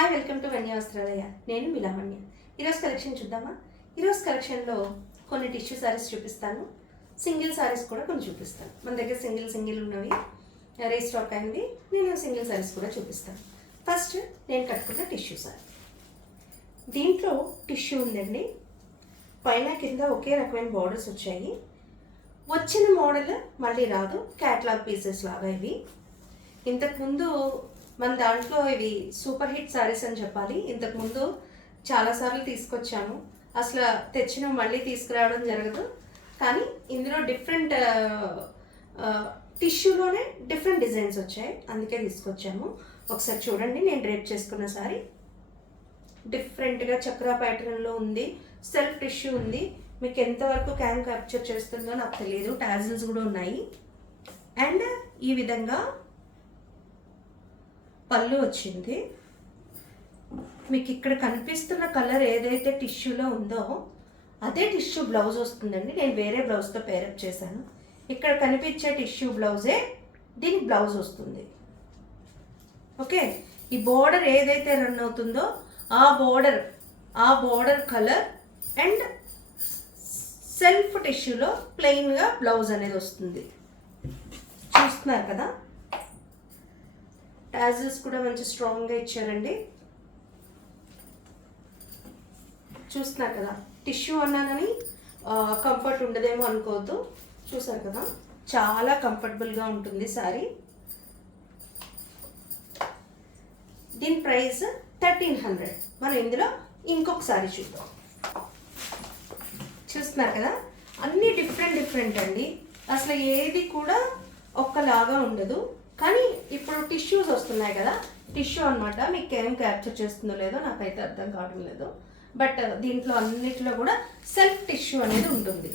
Hi, welcome to వన్య వస్త్రాలయ. నేను మీ లావణ్య. ఈరోజు కలెక్షన్ చూద్దామా? ఈరోజు కలెక్షన్లో కొన్ని టిష్యూ సారీస్ చూపిస్తాను, సింగిల్ సారీస్ కూడా కొన్ని చూపిస్తాను. మన దగ్గర సింగిల్ ఉన్నవి రీస్టాక్ అయింది. నేను సింగిల్ సారీస్ కూడా చూపిస్తాను. ఫస్ట్ నేను కట్టుకున్న టిష్యూ సారీ. దీంట్లో టిష్యూ ఉందండి, పైన కింద ఒకే రకమైన బార్డర్స్ వచ్చాయి. వచ్చిన మోడల్ మళ్ళీ రాదు, క్యాటలాగ్ పీసెస్ లాగా ఇవి. ఇంతకుముందు మన దాంట్లో ఇవి సూపర్ హిట్ సారీస్ అని చెప్పాలి. ఇంతకుముందు చాలాసార్లు తీసుకొచ్చాను, అసలు తెచ్చిన మళ్ళీ తీసుకురావడం జరగదు. కానీ ఇందులో డిఫరెంట్ టిష్యూలోనే డిఫరెంట్ డిజైన్స్ వచ్చాయి, అందుకే తీసుకొచ్చాము. ఒకసారి చూడండి, నేను డ్రేప్ చేసుకున్న సారీ డిఫరెంట్గా చక్రా ప్యాటర్న్లో ఉంది. సెల్ఫ్ టిష్యూ ఉంది. మీకు ఎంతవరకు క్యామ్ క్యాప్చర్ చేస్తుందో నాకు తెలియదు. టాజిల్స్ కూడా ఉన్నాయి. అండ్ ఈ విధంగా పళ్ళు వచ్చింది. మీకు ఇక్కడ కనిపిస్తున్న కలర్ ఏదైతే టిష్యూలో ఉందో అదే టిష్యూ బ్లౌజ్ వస్తుందండి. నేను వేరే బ్లౌజ్తో పేరప్ చేశాను. ఇక్కడ కనిపించే టిష్యూ బ్లౌజే దీనికి బ్లౌజ్ వస్తుంది. ఓకే, ఈ బోర్డర్ ఏదైతే రన్ అవుతుందో ఆ బోర్డర్ కలర్ అండ్ సెల్ఫ్ టిష్యూలో ప్లెయిన్గా బ్లౌజ్ అనేది వస్తుంది. చూస్తున్నారు కదా, టాజిల్స్ కూడా మంచి స్ట్రాంగ్గా ఇచ్చారండి. చూస్తున్నారు కదా, టిష్యూ అన్నానని కంఫర్ట్ ఉండదేమో అనుకోవద్దు. చూసారు కదా, చాలా కంఫర్టబుల్గా ఉంటుంది సారీ. దీని ప్రైస్ 1300. మనం ఇందులో ఇంకొక సారీ చూద్దాం. చూస్తున్నారు కదా, అన్నీ డిఫరెంట్ అండి. అసలు ఏది కూడా ఒక్కలాగా ఉండదు. కానీ ఇప్పుడు టిష్యూస్ వస్తున్నాయి కదా, టిష్యూ అనమాట. మీకు ఏం క్యాప్చర్ చేస్తుందో లేదో నాకైతే అర్థం కావడం లేదు. బట్ దీంట్లో అన్నిటిలో కూడా సెల్ఫ్ టిష్యూ అనేది ఉంటుంది.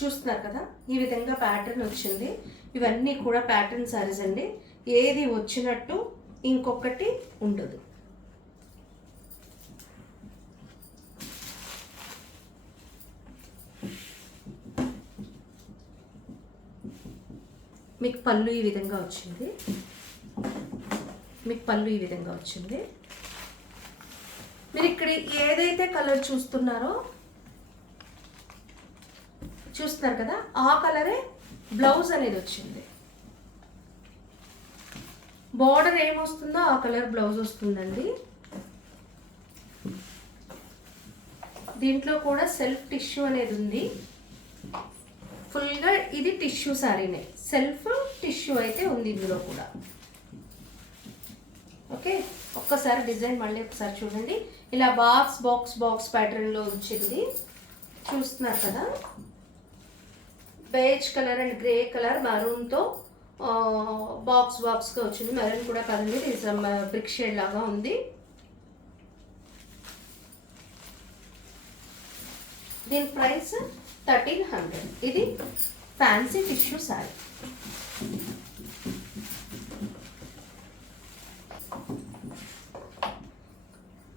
చూస్తున్నారు కదా, ఈ విధంగా ప్యాటర్న్ వచ్చింది. ఇవన్నీ కూడా ప్యాటర్న్ సారీస్ అండి. ఏది వచ్చినట్టు ఇంకొకటి ఉండదు. మీకు పళ్ళు ఈ విధంగా వచ్చింది. మీరు ఇక్కడ ఏదైతే కలర్ చూస్తున్నారో చూస్తున్నారు కదా, ఆ కలరే బ్లౌజ్ అనేది వచ్చింది. బార్డర్ ఏమొస్తుందో ఆ కలర్ బ్లౌజ్ వస్తుందండి. దీంట్లో కూడా సెల్ఫ్ టిష్యూ అనేది ఉంది. ఫుల్గా ఇది టిష్యూ సారీనే, సెల్ఫ్ టిష్యూ అయితే ఉంది ఇందులో కూడా. ఓకే, ఒక్కసారి డిజైన్ మళ్ళీ ఒకసారి చూడండి. ఇలా బాక్స్ ప్యాటర్న్లో వచ్చింది. చూస్తున్నారు కదా, beige colour and grey colour మరూన్తో బాక్స్గా వచ్చింది. మెరూన్ కూడా కదండి, బ్రిక్ షేడ్ లాగా ఉంది. దీని ప్రైస్ 1300. ఇది ఫ్యాన్సీ టిష్యూ సారీ.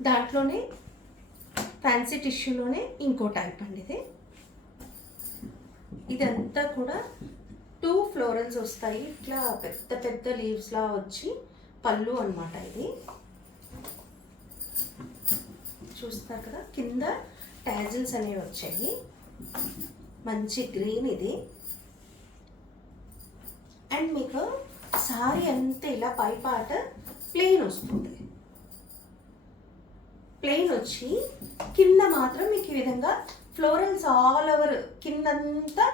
దాంట్లోనే ఫ్యాన్సీ టిష్యూలోనే ఇంకో టైప్ అండి ఇది. ఇదంతా కూడా 2 ఫ్లోరల్స్ వస్తాయి. ఇట్లా పెద్ద లీవ్స్లా వచ్చి పళ్ళు అనమాట ఇది. చూస్తారు కదా, కింద టాజిల్స్ అనేవి వచ్చాయి. మంచి గ్రీన్ ఇది. అండ్ మీకు సారీ అంతా ఇలా పై పార్ట్ ప్లెయిన్ వస్తుంది. ప్లెయిన్ వచ్చి కింద మాత్రం మీకు ఈ విధంగా ఫ్లోరల్స్ ఆల్ ఓవర్ కిందంతా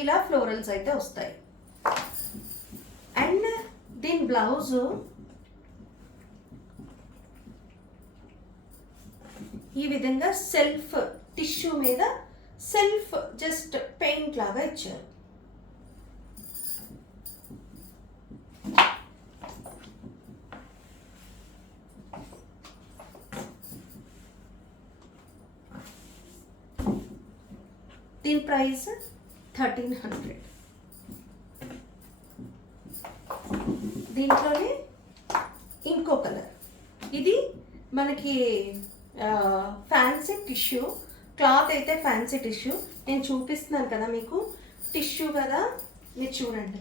ఇలా ఫ్లోరల్స్ అయితే వస్తాయి. అండ్ దీని బ్లౌజు ఈ విధంగా సెల్ఫ్ టిష్యూ మీద సెల్ఫ్ జస్ట్ పెయింట్ లాగా ఇచ్చారు. దీని ప్రైస్ 1300. దీంట్లోనే ఇంకో కలర్. ఇది మనకి ఫ్యాన్సీ టిష్యూ, క్లాత్ అయితే ఫ్యాన్సీ టిష్యూ. నేను చూపిస్తున్నాను కదా మీకు, టిష్యూ కదా, మీరు చూడండి.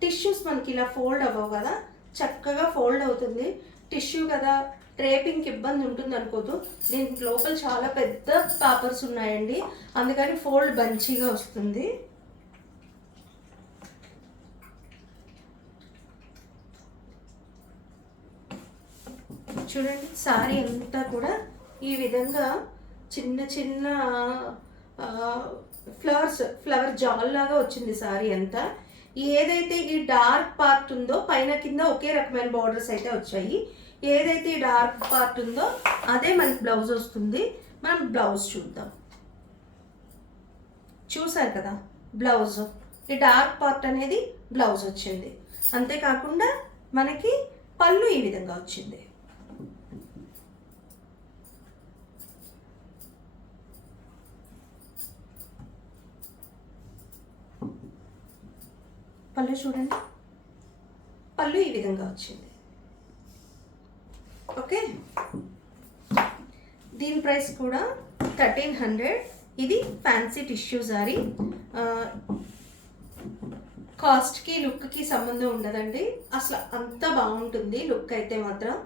టిష్యూస్ మనకి ఇలా ఫోల్డ్ అవ్వవు కదా, చక్కగా ఫోల్డ్ అవుతుంది. టిష్యూ కదా, డ్రేపింగ్కి ఇబ్బంది ఉంటుంది అనుకోదు. దీని లోపల చాలా పెద్ద పేపర్స్ ఉన్నాయండి, అందుకని ఫోల్డ్ బంచీగా వస్తుంది. చూడండి సారీ అంతా కూడా ఈ విధంగా చిన్న చిన్న ఫ్లవర్ జాల్ లాగా వచ్చింది సారీ అంతా. ఏదైతే ఈ డార్క్ పార్ట్ ఉందో పైన కింద ఒకే రకమైన బార్డర్స్ అయితే వచ్చాయి. ఏదైతే ఈ డార్క్ పార్ట్ ఉందో అదే మనకి బ్లౌజ్ వస్తుంది. మనం బ్లౌజ్ చూద్దాం. చూసారు కదా బ్లౌజ్, ఈ డార్క్ పార్ట్ అనేది బ్లౌజ్ వచ్చింది. అంతేకాకుండా మనకి పళ్ళు ఈ విధంగా వచ్చింది. పళ్ళు చూడండి, పళ్ళు ఈ విధంగా వచ్చింది. ఓకే, దీని ప్రైస్ కూడా 1300. ఇది ఫ్యాన్సీ టిష్యూ సారీ. కాస్ట్కి లుక్కి సంబంధం ఉండదండి, అసలు అంత బాగుంటుంది లుక్ అయితే మాత్రం.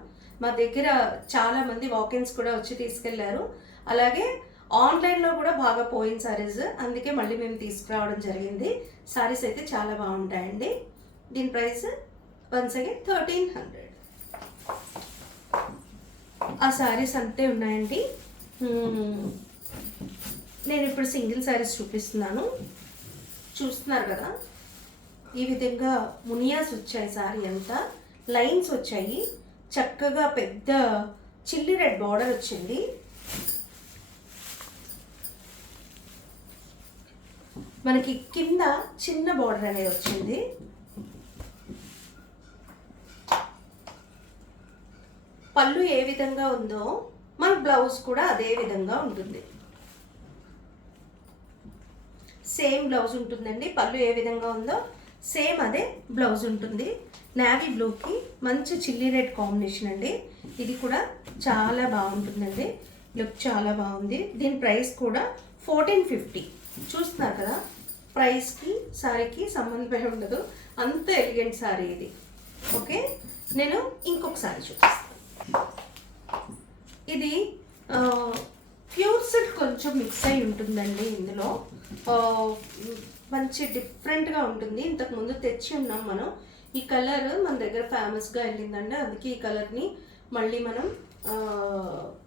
మా దగ్గర చాలామంది వాకిన్స్ కూడా వచ్చి తీసుకెళ్లారు. అలాగే ఆన్లైన్లో కూడా బాగా పోయిన సారీస్, అందుకే మళ్ళీ మేము తీసుకురావడం జరిగింది. సారీస్ అయితే చాలా బాగుంటాయండి. దీని ప్రైస్ వన్స్ అగైన్ 1300. ఆ సారీస్ అంతే ఉన్నాయండి. నేను ఇప్పుడు సింగిల్ సారీస్ చూపిస్తున్నాను. చూస్తున్నారు కదా, ఈ విధంగా మునియాస్ వచ్చాయి. సారీ అంతా లైన్స్ వచ్చాయి, చక్కగా పెద్ద చిల్లీ రెడ్ బార్డర్ వచ్చింది. మనకి కింద చిన్న బార్డర్ అనేది వచ్చింది. పళ్ళు ఏ విధంగా ఉందో మన బ్లౌజ్ కూడా అదే విధంగా ఉంటుంది. సేమ్ బ్లౌజ్ ఉంటుందండి. పళ్ళు ఏ విధంగా ఉందో సేమ్ అదే బ్లౌజ్ ఉంటుంది. నేవీ బ్లూకి మంచి చిల్లీ రెడ్ కాంబినేషన్ అండి. ఇది కూడా చాలా బాగుంటుందండి, లుక్ చాలా బాగుంది. దీని ప్రైస్ కూడా 1450. చూస్తున్నారు కదా, ప్రైస్కి సారీకి సంబంధం ఉండదు, అంత ఎలిగెంట్ సారీ ఇది. ఓకే, నేను ఇంకొక సారీ చూపిస్తాను. ఇది ప్యూర్ సిల్క్ కొంచెం మిక్స్ అయి ఉంటుందండి. ఇందులో మంచి డిఫరెంట్గా ఉంటుంది. ఇంతకుముందు తెచ్చి ఉన్నాం మనం. ఈ కలర్ మన దగ్గర ఫేమస్గా వెళ్ళిందండి, అందుకే ఈ కలర్ని మళ్ళీ మనం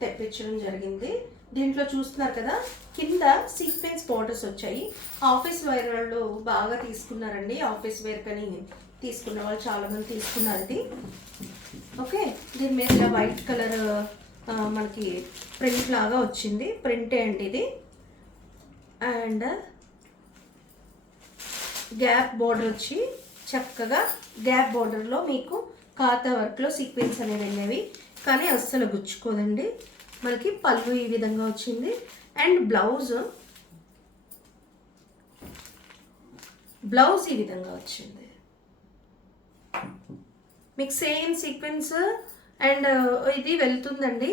తెప్పించడం జరిగింది. దీంట్లో చూస్తున్నారు కదా, కింద సీక్వెన్స్ బార్డర్స్ వచ్చాయి. ఆఫీస్ వేర్ వాళ్ళు బాగా తీసుకున్నారండి, ఆఫీస్ వేర్ కని తీసుకున్న వాళ్ళు చాలామంది తీసుకున్నారు ఇది. ఓకే, దీని మీద ఇలా వైట్ కలర్ మనకి ప్రింట్ లాగా వచ్చింది, ప్రింటే అండి ఇది. అండ్ గ్యాప్ బార్డర్ వచ్చి చక్కగా గ్యాప్ బార్డర్లో మీకు ఖాతా వర్క్లో సీక్వెన్స్ అనేవి వెళ్ళేవి, కానీ అస్సలు గుచ్చుకోదండి. మనకి పళ్ళు ఈ విధంగా వచ్చింది. అండ్ బ్లౌజ్ ఈ విధంగా వచ్చింది. మీకు సేమ్ సీక్వెన్స్ అండ్ ఇది వెళ్తుందండి,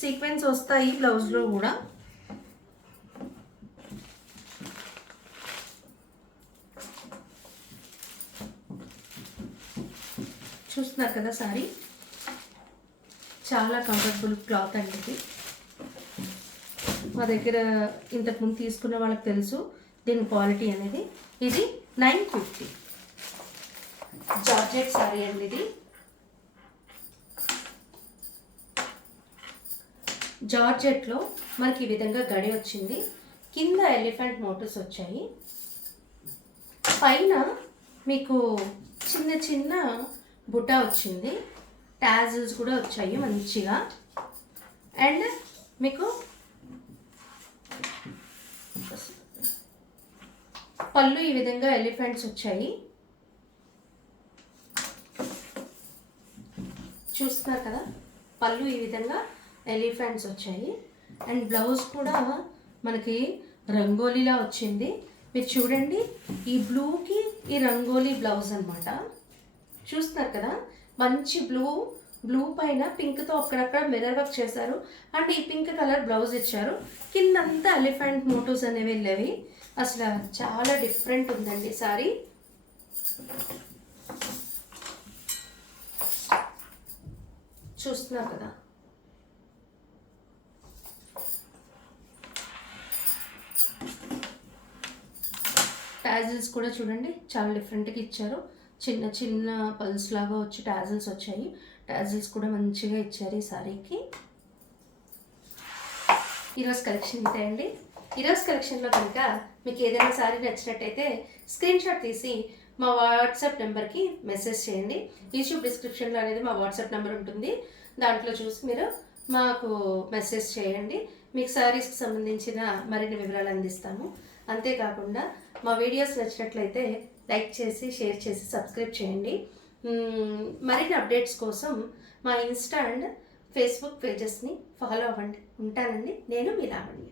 సీక్వెన్స్ వస్తాయి బ్లౌజ్లో కూడా. చూస్తున్నారు కదా సారీ, చాలా కంఫర్టబుల్ క్లాత్ అండి ఇది. మా దగ్గర ఇంతకుముందు తీసుకున్న వాళ్ళకి తెలుసు దీని క్వాలిటీ అనేది. ఇది 950 జార్జెట్ సారీ అండి ఇది. జార్జెట్లో మనకి ఈ విధంగా గడి వచ్చింది, కింద ఎలిఫెంట్ మోటివ్స్ వచ్చాయి, పైన మీకు చిన్న చిన్న బుటా వచ్చింది, టాజిల్స్ కూడా వచ్చాయి మంచిగా. అండ్ మీకు పళ్ళు ఈ విధంగా ఎలిఫెంట్స్ వచ్చాయి. చూస్తున్నారు కదా, పళ్ళు ఈ విధంగా ఎలిఫెంట్స్ వచ్చాయి. అండ్ బ్లౌజ్ కూడా మనకి రంగోలీలా వచ్చింది. మీరు చూడండి, ఈ బ్లూకి ఈ రంగోలీ బ్లౌజ్ అనమాట. చూస్తున్నారు కదా, మంచి బ్లూ బ్లూ పైన పింక్తో అక్కడక్కడ మిర్రర్ వర్క్ చేశారు. అండ్ ఈ పింక్ కలర్ బ్లౌజ్ ఇచ్చారు. కిందంతా ఎలిఫెంట్ మోటివ్స్ అనేవి వెళ్ళేవి. అసలు చాలా డిఫరెంట్ ఉందండి సారీ. చూస్తున్నారు కదా, టాజిల్స్ కూడా చూడండి చాలా డిఫరెంట్గా ఇచ్చారు. చిన్న చిన్న పల్స్ లాగా వచ్చి టాజిల్స్ వచ్చాయి. టాజిల్స్ కూడా మంచిగా ఇచ్చారు ఈ సారీకి. ఈరోజు కలెక్షన్ ఇదే అండి. ఈరోజు కలెక్షన్లో కనుక మీకు ఏదైనా సారీ నచ్చినట్టయితే స్క్రీన్ షాట్ తీసి మా వాట్సాప్ నెంబర్కి మెసేజ్ చేయండి. యూట్యూబ్ డిస్క్రిప్షన్లో అనేది మా వాట్సాప్ నెంబర్ ఉంటుంది. దాంట్లో చూసి మీరు మాకు మెసేజ్ చేయండి. మీకు సారీస్కి సంబంధించిన మరిన్ని వివరాలు అందిస్తాము. అంతేకాకుండా మా వీడియోస్ నచ్చినట్లయితే లైక్ చేసి షేర్ చేసి సబ్స్క్రైబ్ చేయండి. మరిన్ని అప్డేట్స్ కోసం మా ఇన్స్టా అండ్ ఫేస్బుక్ పేజెస్ని ఫాలో అవ్వండి. ఉంటానండి. నేను మీ లావణ్య.